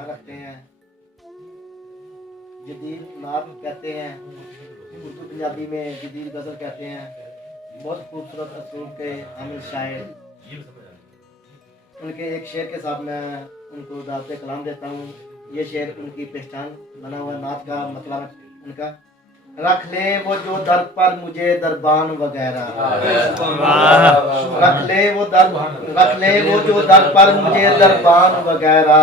ख्याल रखते हैं। जदीद नात कहते हैं, उर्दू पंजाबी में जदीद गज़ल कहते हैं। बहुत खूबसूरत असलूब के हामिल शायर, उनके एक शेर के साथ मैं उनको दावत कलाम देता हूँ। ये शेर उनकी पहचान बना हुआ नात का मतलब उनका, रख ले वो जो दर पर मुझे दरबान वगैरह, रख ले वो जो दर पर मुझे दरबान वगैरह,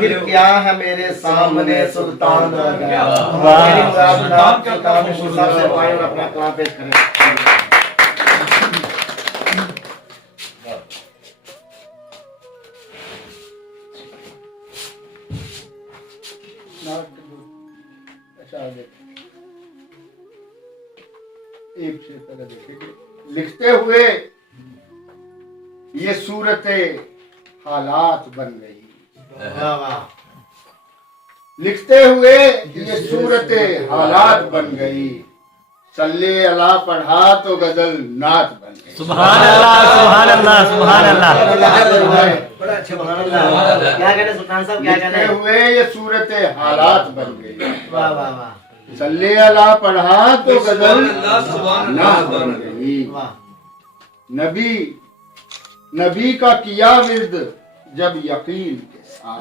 फिर क्या है मेरे सामने सुल्तान वगैरह। मेरी मुराद सुल्तान साहब से पाए और अपना कलाम पेश करें। एक से पहले देखेंगे, लिखते हुए ये सूरत हालात बन गई, लिखते हुए ये सूरत हालात बन गई, सल्ले अला पढ़ा तो गजल नात बन गई। सुभान अल्लाह, सुभान अल्लाह, सुभान अल्लाह। बड़ा अच्छा, सुभान अल्लाह। क्या कहते सुल्तान साहब, क्या कहते लिखते हुए ये सूरत हालात बन गई, वाह वाह वाह, सल्ले अला पढ़ा तो गजल नात बन गई। नबी का किया विर्द जब यकीन के साथ,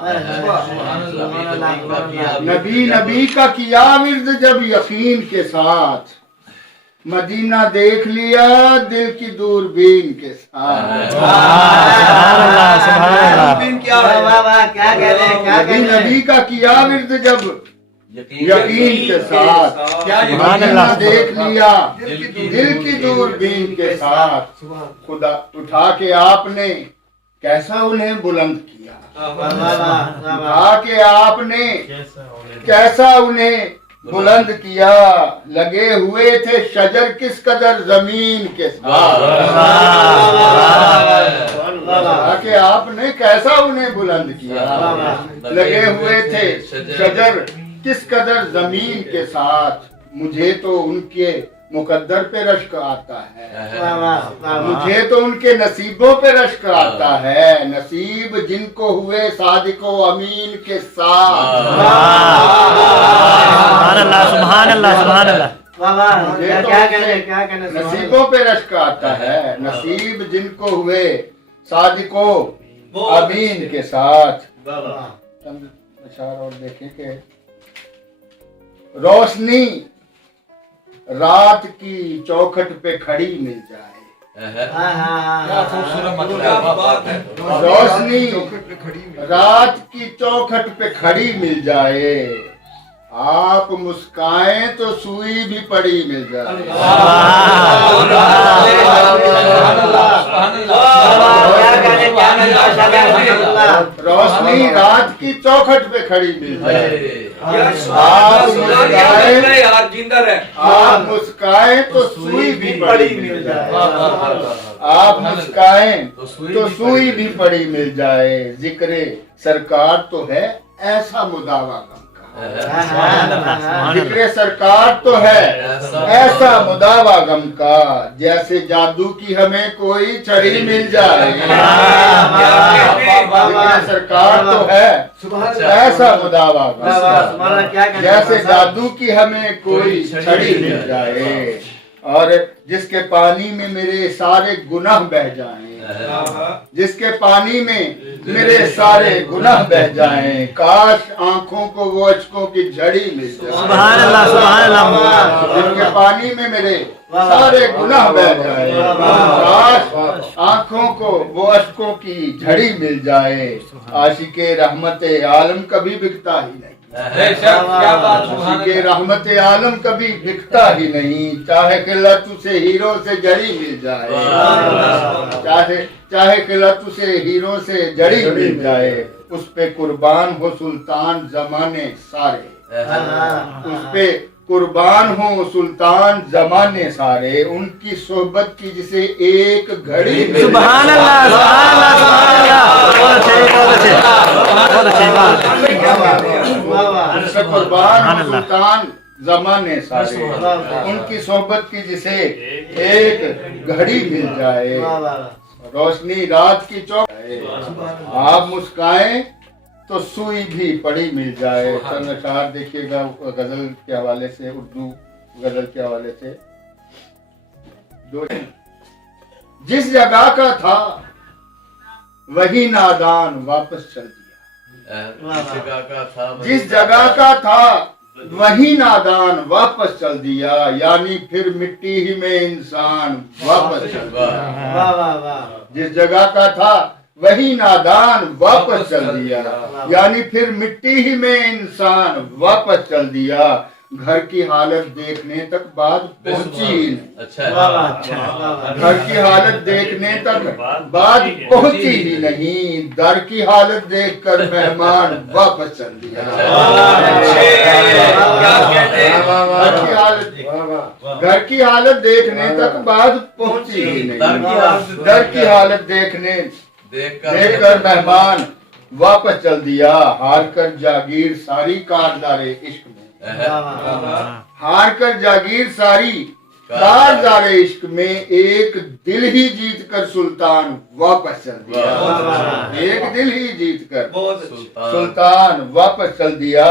नबी का किया विर्द जब यकीन के साथ, मदीना देख लिया दिल की दूरबीन के साथ। नबी का किया विर्द जब यकीन के साथ, मदीना देख लिया दिल की दूरबीन के साथ, खुदा उठा के आपने कैसा उन्हें बुलंद किया, उठा के आपने कैसा उन्हें बुलंद किया, लगे हुए थे शजर किस कदर जमीन के साथ, उठा के आपने कैसा उन्हें बुलंद किया, लगे हुए थे शजर किस कदर जमीन के साथ। मुझे तो उनके मुकद्दर पे रश्क आता है, मुझे तो उनके नसीबों पे रश्क आता है, नसीब जिनको हुए सादिको अमीन के साथ। सुभान अल्लाह, सुभान अल्लाह, सुभान अल्लाह। क्या कहने नसीबों पे रश्क आता है, नसीब जिनको हुए सादिको अमीन के साथ। चंद अशार और देखें कि रोशनी रात की चौखट पे खड़ी मिल जाए, रोशनी रात की चौखट पे खड़ी मिल जाए, आप मुस्काएं तो सुई भी पड़ी मिल जाए। रोशनी रात की चौखट पे खड़ी मिल जाए, आप मुस्काएं तो सुई भी पड़ी मिल जाए, आप मुस्काएं तो सुई भी पड़ी मिल जाए। जिक्रे सरकार तो है ऐसा मुदावा गम का, जिक्रे सरकार तो है ऐसा मुदावा गम का, जैसे जादू की हमें कोई छड़ी मिल जाए। जिक्रे सरकार तो है ऐसा मुदावा गम का, जैसे जादू की हमें कोई छड़ी मिल जाए, और जिसके पानी में मेरे सारे गुनाह बह जाएं, जिसके पानी में मेरे सारे गुनाह बह जाएं, काश आंखों को वो अश्कों की झड़ी मिल जाए। सुभान अल्लाह, सुभान अल्लाह। जिसके पानी में मेरे सारे गुनाह बह जाएं, काश आंखों को वो अश्कों की झड़ी मिल जाए। आशिके रहमत आलम कभी बिकता ही नहीं, आशिके रहमत आलम कभी बिकता ही नहीं, चाहे किल्लत उसे हीरो से जड़ी मिल जाए, चाहे किल्लत उसे हीरो से जड़ी मिल जाए, उस पे कुर्बान हो सुल्तान जमाने सारे, उस पे कुर्बान हो सुल्तान जमाने सारे, उनकी सोहबत की जिसे एक घड़ी मिल। सुभान अल्लाह, सुभान अल्लाह, सुभान अल्लाह। बहुत अच्छे, बहुत अच्छे, बहुत अच्छे। उनसे कुर्बान हो सुल्तान जमाने सारे, उनकी सोहबत की जिसे एक घड़ी मिल जाए, रोशनी रात की चौक, आप मुस्काएं तो सुई भी पड़ी मिल जाए। चंद अशार देखिएगा गजल के हवाले से, उर्दू गजल के हवाले से। जिस जगह का था वही नादान वापस चल दिया। जिस जगह का था वही नादान वापस चल दिया, यानी फिर मिट्टी ही में इंसान वापस चल दिया। वाह वाह वाह। जिस जगह का था वही नादान वापस चल दिया, यानी फिर मिट्टी ही में इंसान वापस चल दिया। घर की हालत देखने तक बात पहुंची ही नहीं। अच्छा। घर की हालत देखने तक बात पहुंची ही नहीं, दर की हालत देखकर मेहमान वापस चल दिया। घर की हालत देखने तक बात पहुंची ही नहीं, दर की हालत देखकर मेहमान वापस चल दिया। हार कर जागीर सारी कारदारे इश्क में, हार कर जागीर सारी कारदारे इश्क में, एक दिल ही जीत कर सुल्तान वापस चल दिया। एक दिल ही जीत कर सुल्तान वापस चल दिया।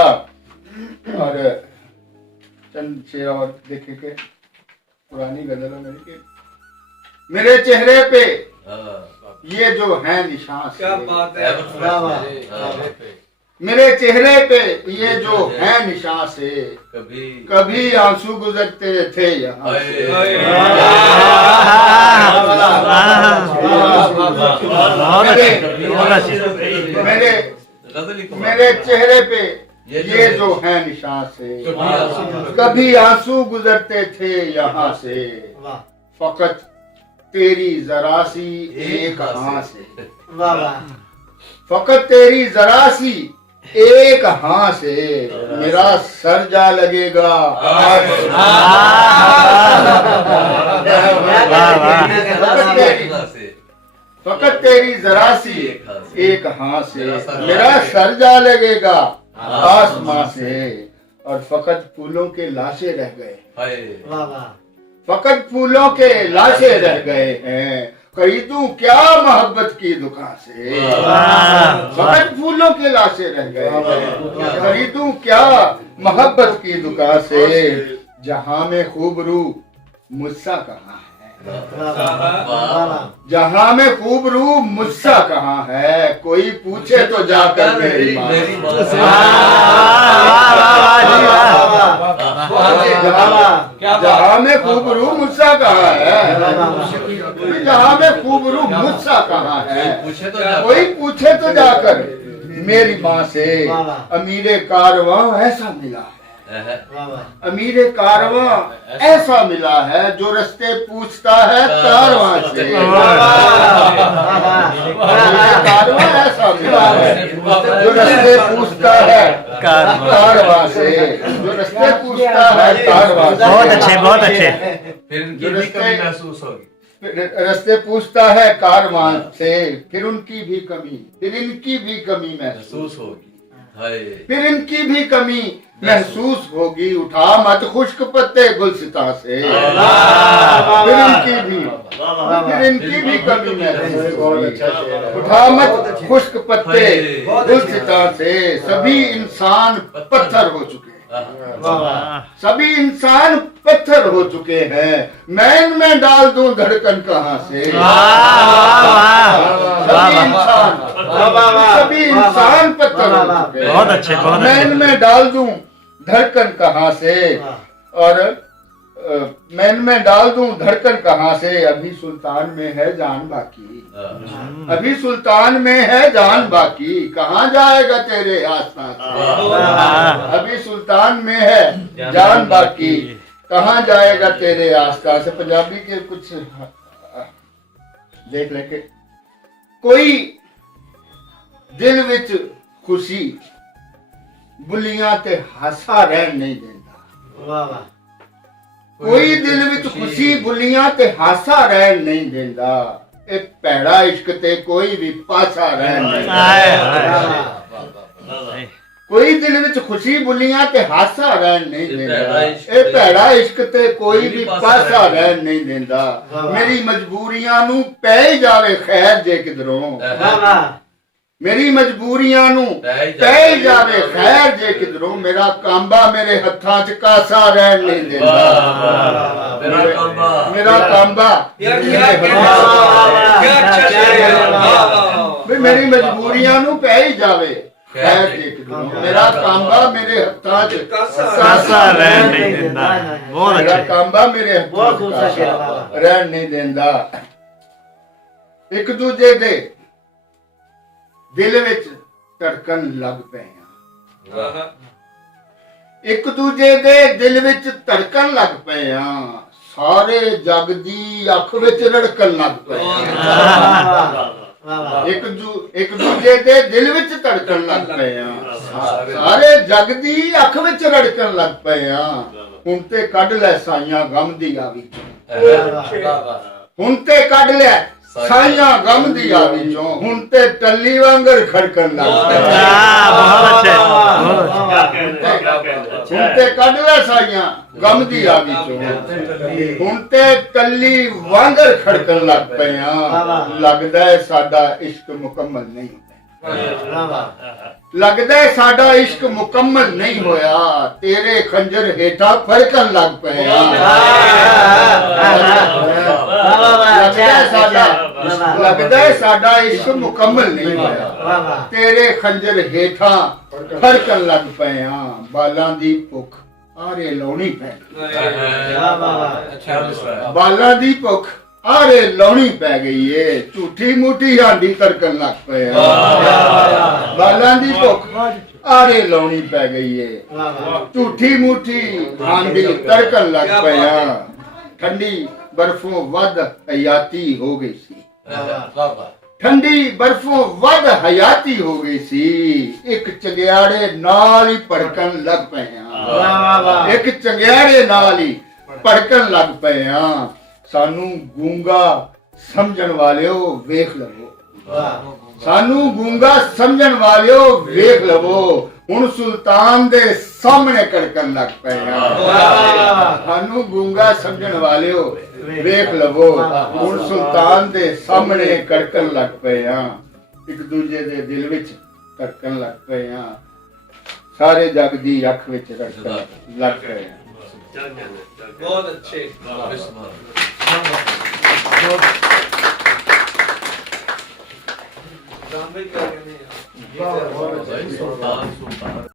और चंद शेर और देखे के पुरानी गजलों में कि मेरे चेहरे पे ये जो है निशान से, मेरे चेहरे पे ये जो है निशान से, कभी आंसू गुजरते थे यहाँ से। मेरे चेहरे पे ये जो है निशान से, कभी आंसू गुजरते थे यहाँ से। फकत तेरी जरा सी एक हाँ से, फकत तेरी जरा सी एक हाँ से मेरा सर जा लगेगा। फकत तेरी जरा सी एक हाँ से मेरा सर जा लगेगा आसमां से। और फकत फूलों के लाशें रह गए, फकत फूलों के लाशें रह गए हैं, खरीदूं क्या मोहब्बत की दुकान से। फकत फूलों के लाशें रह गए हैं, खरीदूं क्या मोहब्बत की दुकान से। जहां में खूबरू मुझसा कहाँ है, जहां में खूबरू मुझसा कहाँ है, कोई पूछे तो जाकर मेरी माँ। जहां में खूबरू मुझसा कहाँ है, जहां में खूबरू मुझसा कहाँ है, कोई पूछे तो जाकर मेरी माँ से। अमीरे कारवां ऐसा मिला है, अमीरे कारवां ऐसा मिला है, जो रास्ते पूछता है कारवां से। कारवां ऐसा मिला है, जो रास्ते पूछता है कारवां से, जो रास्ते पूछता है कारवां से। बहुत अच्छे, बहुत अच्छे। फिर इनकी भी कमी महसूस होगी। रास्ते पूछता है कारवां से, फिर उनकी भी कमी, फिर इनकी भी कमी महसूस होगी, फिर इनकी भी कमी महसूस होगी। उठा मत खुश्क पत्ते गुलसिता से, फिर इनकी भी कमी महसूस होगी। उठा मत खुश्क पत्ते गुलसिता से, सभी इंसान पत्थर हो चुके हैं, सभी इंसान पत्थर हो चुके हैं, मैं इनमें डाल दूं धड़कन कहाँ से। सभी इंसान पत्थर हो चुके हैं, बहुत अच्छे, बहुत मैं अच्छे। इनमें डाल दूं धड़कन कहाँ से। और मैं इनमें डाल दूं धड़कन कहाँ से। अभी सुल्तान में है जान बाकी, अभी सुल्तान में है जान बाकी, कहाँ जाएगा तेरे आसपास से। अभी सुल्तान में है जान बाकी, कहाँ जाएगा तेरे आसपास से। पंजाबी के कुछ देख लेके। कोई दिल विच खुशी बुलियां ते हासा रहन नहीं देंदा, कोई दिल विच खुशी बुलियां ते हासा रहन नहीं देंदा। ए भैड़ा इश्क ते कोई भी पासा रहन नहीं देंदा, कोई दिल विच खुशी बुलियां ते हासा रहन नहीं देंदा। ए भैड़ा इश्क ते कोई भी पासा रहन नहीं देंदा। मेरी मजबूरियां नू पै जावे खैर जे किधरों, ਮੇਰੀ ਮਜਬੂਰੀਆਂ ਨੂੰ ਤੈ ਜਾਵੇ ਖੈਰ ਜੇ ਕਿਧਰੋਂ ਮੇਰਾ ਕਾਂਬਾ ਮੇਰੇ ਹੱਥਾਂ 'ਚ ਕਾਸਾ ਰਹਿਣ ਨਹੀਂ ਦਿੰਦਾ ਮੇਰਾ ਕਾਂਬਾ ਵੀ ਮੇਰੀ ਮਜਬੂਰੀਆਂ ਨੂੰ ਪੈ ਹੀ ਜਾਵੇ ਖੈਰ ਜੇ ਕਿਧਰੋਂ ਮੇਰਾ ਕਾਂਬਾ ਮੇਰੇ ਹੱਥਾਂ 'ਚ ਕਾਸਾ ਰਹਿਣ ਨਹੀਂ ਦਿੰਦਾ ਬਹੁਤ ਮੇਰਾ ਅੱਛਾ ਕਾਂਬਾ ਮੇਰੇ ਹੱਥਾਂ 'ਚ ਬਹੁਤ ਖੂਬਸੂਰਤ ਸ਼ੇਰ ਕਾਸਾ ਬਾਬਾ। ਰਹਿਣ ਨਹੀਂ ਦਿੰਦਾ ਇੱਕ ਦੂਜੇ ਦੇ ਦਿਲ ਵਿੱਚ ਧੜਕਣ ਲੱਗ ਪਏ ਆ ਇੱਕ ਦੂਜੇ ਦੇ ਦਿਲ ਵਿੱਚ ਧੜਕਣ ਲੱਗ ਪਏ ਆ ਸਾਰੇ ਜਗ ਦੀ ਅੱਖ ਵਿੱਚ ਰੜਕਣ ਲੱਗ ਪਏ ਆ ਇੱਕ ਦੂਜੇ ਦੇ ਦਿਲ ਵਿੱਚ ਧੜਕਣ ਲੱਗ ਪਏ ਆ ਸਾਰੇ ਜਗ ਦੀ ਅੱਖ ਵਿੱਚ ਰੜਕਣ ਲੱਗ ਪਏ ਆ ਹੁਣ ਤੇ ਕੱਢ ਲੈ ਸਾਈਆਂ ਗਮ ਦੀ ਆਵੀ ਹੁਣ ਤੇ ਕੱਢ ਲੈ ਸਾਈਆਂ ਗਮ ਦੀ ਆਵੀ ਚੋਂ ਹੁਣ ਤੇ ਟੱਲੀ ਵਾਂਗਰ ਖੜਕਣ ਲੱਗ ਪਏ ਬਹੁਤ ਅੱਛਾ ਹੁਣ ਤੇ ਕੱਢ ਲੈ ਸਾਈਆਂ ਗਮ ਦੀ ਆਵੀ ਚੋਂ ਹੁਣ ਤੇ ਟੱਲੀ ਵਾਂਗਰ ਖੜਕਣ ਲੱਗ ਪਏ ਆ ਲੱਗਦਾ ਹੈ ਸਾਡਾ ਇਸ਼ਕ ਮੁਕੰਮਲ ਨਹੀਂ ਲੱਗਦਾ ਹੈ ਸਾਡਾ ਇਸ਼ਕ ਮੁਕੰਮਲ ਨਹੀਂ ਹੋਇਆ ਤੇਰੇ ਖੰਜਰ ਹੇਠਾਂ ਫਰਕਣ ਲੱਗ ਪਏ ਆ ਲੱਗਦਾ ਹੈ ਸਾਡਾ ਇਸ਼ਕ ਮੁਕੰਮਲ ਨਹੀਂ ਹੋਇਆ ਤੇਰੇ ਖੰਜਰ ਹੇਠਾਂ ਫਰਕਣ ਲੱਗ ਪਏ ਆ ਬਾਲਾਂ ਦੀ ਭੁੱਖ ਆਰੇ ਲਾਉਣੀ ਪੈ ਬਾਲਾਂ ਦੀ ਭੁੱਖ ਆਰੇ ਲਾਉਣੀ ਪੈ ਗਈ ਏ ਝੂਠੀ ਮੂਠੀ ਹਾਂਡੀ ਤੜਕਣ ਲੱਗ ਪਏ ਆ ਬਾਲਾਂ ਦੀ ਭੁੱਖ ਆਰੇ ਲਾਉਣੀ ਪੈ ਗਈ ਏ ਝੂਠੀ ਮੂਠੀ ਹਾਂਡੀ ਤੜਕਣ ਲੱਗ ਪਏ ਆ ਠੰਡੀ ਬਰਫੋਂ ਵੱਧ ਹਯਾਤੀ ਹੋ ਗਈ ਸੀ ਠੰਡੀ ਬਰਫੋਂ ਵੱਧ ਹਯਾਤੀ ਹੋ ਗਈ ਸੀ ਇੱਕ ਚੰਗਿਆੜੇ ਨਾਲ ਹੀ ਭੜਕਣ ਲੱਗ ਪਏ ਆ ਇੱਕ ਚੰਗਿਆੜੇ ਨਾਲ ਹੀ ਭੜਕਣ ਲੱਗ ਪਏ ਆ ਸਾਨੂੰ ਗੂੰਗਾ ਸਮਝਣ ਵਾਲਿਓ ਵੇਖ ਲਵੋ ਸਾਨੂੰ ਗੂੰਗਾ ਸਮਝਣ ਵਾਲਿਓ ਵੇਖ ਲਵੋ ਹੁਣ ਸੁਲਤਾਨ ਦੇ ਸਾਹਮਣੇ ਕੜਕਣ ਲੱਗ ਪਏ ਆ ਸਾਨੂੰ ਗੂੰਗਾ ਸਮਝਣ ਵਾਲਿਓ ਵੇਖ ਲਵੋ ਹੁਣ ਸੁਲਤਾਨ ਦੇ ਸਾਹਮਣੇ ਕੜਕਣ ਲੱਗ ਪਏ ਆ ਇੱਕ ਦੂਜੇ ਦੇ ਦਿਲ ਵਿੱਚ ਧੜਕਣ ਲੱਗ ਪਏ ਆ ਸਾਰੇ ਜਗ ਦੀ ਅੱਖ ਵਿੱਚ ਰੜਕਣ ਲੱਗ ਪਏ ਆ बहुत अच्छे बहुत